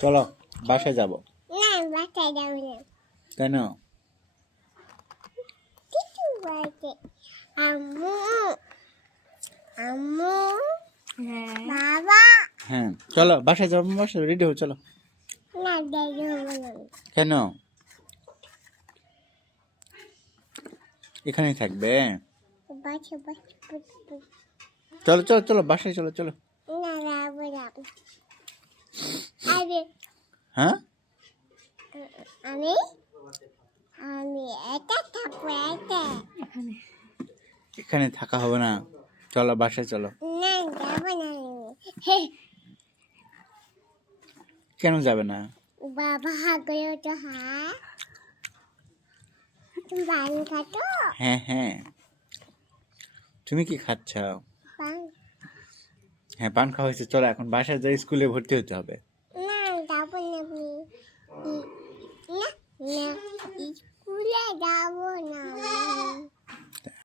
চলো বাসায় যাব। না বাসায় যাবো না। কেন? কিছু বলতে আম্মু আম্মু বাবা হ্যাঁ চলো বাসায় যাবো, বাসায় রেডি হো চলো। না দেরি হবে না। কেন? এখানেই থাকবে? বাসা বাসা চলো চলো চলো বাসায় চলো চলো। না যাবো যাবো। আরে হ্যাঁ আমি আমি এটা থাকবো এটা। এখানে থাকা হবে না, চলো বাসায় চলো। না যাবো না। হে কেন যাবে না? বাবা হাগলো তো তুমি পান খাতো? হ্যাঁ হ্যাঁ। তুমি কি খাচ্ছ? পান হ্যাঁ পান খাওয়া হয়েছে, চলো এখন বাসায় যাই, স্কুলে ভর্তি হতে হবে। না যাবো না। না না